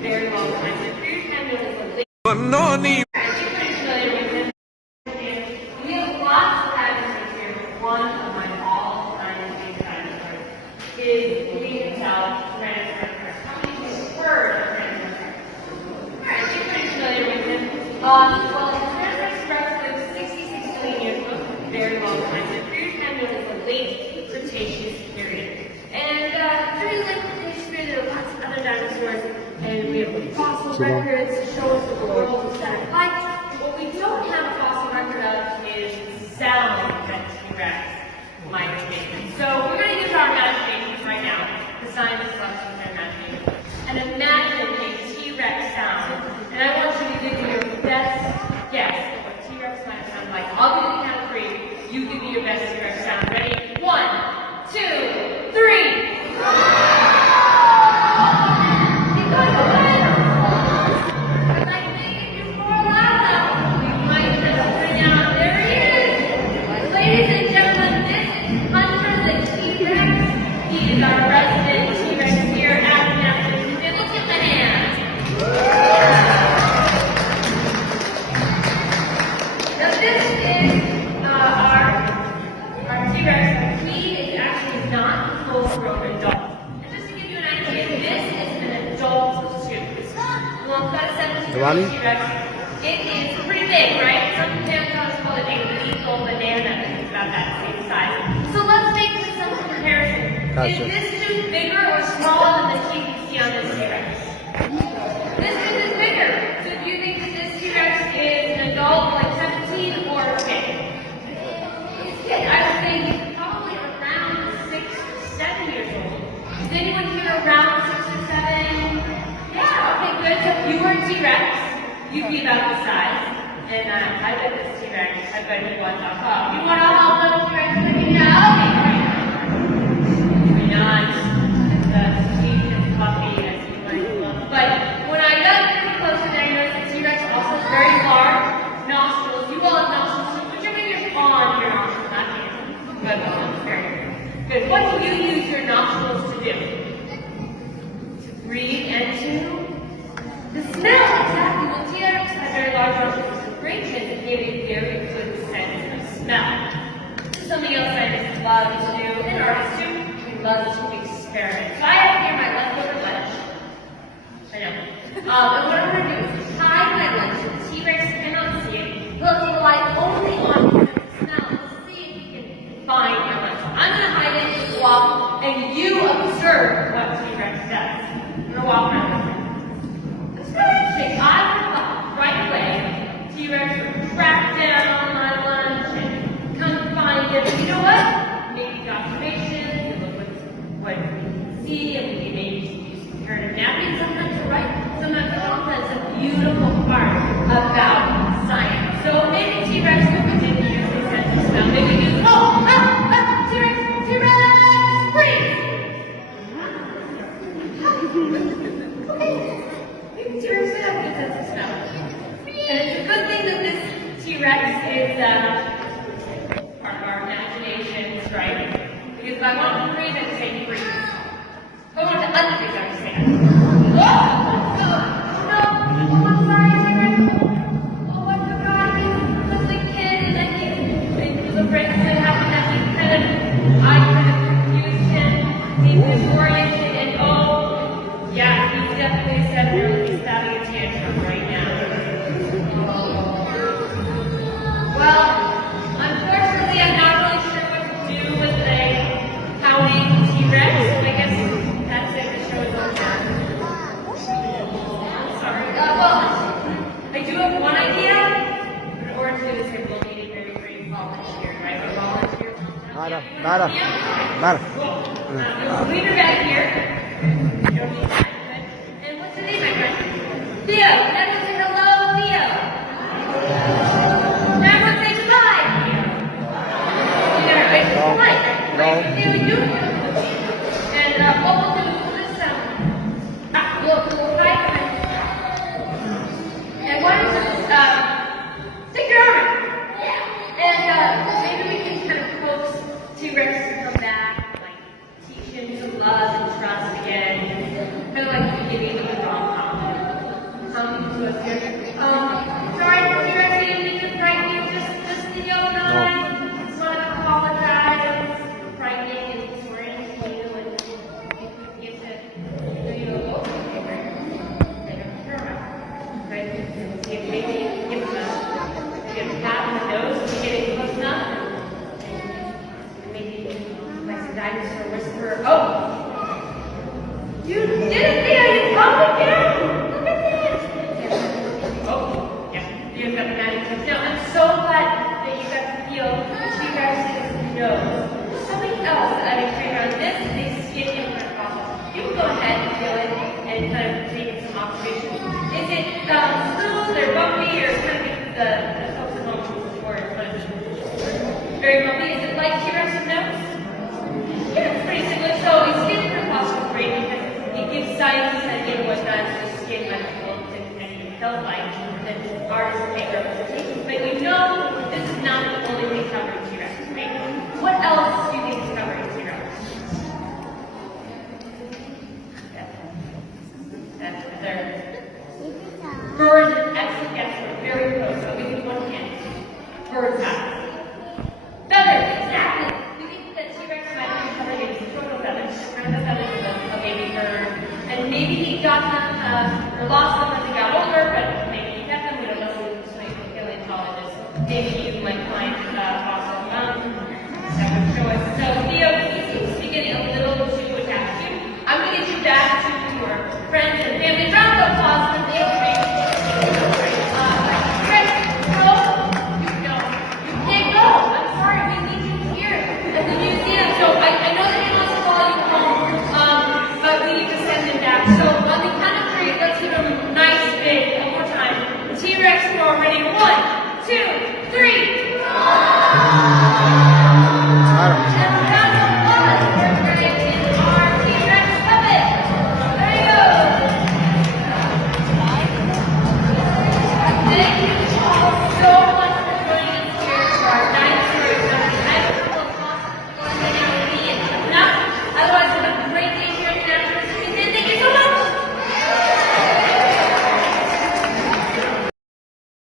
very long time. The period time is a No need. we have lots of dinosaurs here. One of my all-time favorite dinosaurs is Believe Tyrannosaurus Rex. How many of you have heard of Tyrannosaurus Rex? Alright, you're pretty familiar with him. Well, Tyrannosaurus Rex lived 66 million years ago, a very long time. The period time is the late Cretaceous period. And during the late Cretaceous period, there were lots of other dinosaurs, and we have fossil records to show us what the world was like. What we don't have a fossil record of is the sound that T-Rex might make. So we're going to use our imaginations right now. The scientists love to use their imagination. And imagine a T-Rex sound. And I want you to give me your best guess of what T-Rex might sound like. I'll give you the count of 3. You give me your best T-Rex sound. Ready? 1, 2, 3. Keep going, go ahead. I'd like to make it do more loud. We might just bring out, there he is. Ladies and gentlemen, this is Hunter the T-Rex. He is our resident T-Rex here at the National Museum. Let's get the hand. Now this is our T-Rex. He is actually not a full-grown adult. And just to give you an idea, this is an adult too. Well, got a 17-year-old T-Rex. It is pretty big, right? Some paleontologists call it a lethal banana because it's about that same size. So let's make some comparison. Gotcha. Is this tooth bigger or smaller than the teeth you see on this T-Rex? This tooth is bigger. So do you think that this T-Rex is an adult like 17 or a kid? He's a kid. I would think he's probably around 6 or 7 years old. Is anyone here around 6 or 7? Yeah, okay, good. So if you were a T-Rex, you'd be about this size. And I bet this T-Rex, I bet he wants a hug. You want a hug, little T-Rex? Let me know. Okay, great. Maybe not as sweet and fluffy as you might look. But when I got pretty close to there, I noticed that T-Rex also has very large nostrils. You all have nostrils too. Put your fingers on your nostrils, not hands. Good, very good. What do you use your nostrils to do? To breathe and to smell. Exactly. Well, T-Rex has very large nostrils. It's a great chance to give a very good sense of smell. Something else scientists love to do, and artists too, we love to experiment. So I have here my leftover lunch. I know. And what I'm going to do is hide my lunch so the T-Rex cannot see it. He'll rely only on his smell. Let's see if he can find my lunch. I'm going to hide it in the wall, and you observe what T-Rex does. I'm going to walk around with him. That's very interesting. I would walk right away. T-Rex would track down on my lunch and come find it. And you know what? Maybe observations and look what we can see, and we can maybe use comparative mapping. Sometimes you're right. Sometimes you're wrong. That's a beautiful part about science. So maybe T-Rex will continue to use his sense of smell. Maybe use T-Rex, T-Rex, freeze! Okay. Maybe T-Rex would have a good sense of smell. And it's a good thing that this T-Rex is part of our imaginations, right? Because if I want to freeze, I just say freeze. If I want to unfreeze, I just say oh, no, I'm sorry, T-Rex. Oh, I forgot. He was a kid, and then he was afraid to happen that we I kind of confused him. He was disoriented, and oh, yeah, he definitely said he's having a tantrum right now. Well, unfortunately, I'm not really sure what to do with a pouting T-Rex. I guess that's it. The show is over. Sorry. Well, I do have one idea. In order to do this, I will need a very great volunteer, right? A volunteer. Cool. Leave your back here. You don't need that. And what's your name, my friend? Theo. Everyone say hello, Theo. Everyone say goodbye, Theo. Everybody say goodbye. Right? Theo, you. And what we'll do is we'll just we'll hide him. And why don't you just stick your arm out. And maybe we can kind of coax T-Rex to come back, like teach him some love and trust again. Kind of like the beginning of the rom-com. Sorry, T-Rex didn't mean to frighten you. Just to yell nine. Just want to apologize for frightening and swearing to you and you said, do you look? Right? See if maybe give a pat on the nose to get it close enough. And maybe like a dinosaur whisperer. Oh! You did it there! You come again! Look at this! Oh, yeah. You've got the magic touch. Now, I'm so glad that you got to feel T-Rex's nose. Something else that I can figure on this is the skin implant process. You can go ahead and feel it and kind of take some observations. Is it smooth or bumpy or kind of the folks at home before it's kind of very bumpy? Is it like T-Rex's nose? Yeah, it's pretty similar. So the skin implant process is great because it gives science an idea what the skin might look and felt like that artists make representations. But you know this is not the only thing covering T-Rex, right? What else do you think is covering T-Rex? That's their birds are excellent guess. We're very close. So we need one hint. Birds have feathers, exactly. We think that T-Rex might be covered in total feathers, different feathers of a baby bird. And maybe he got them or lost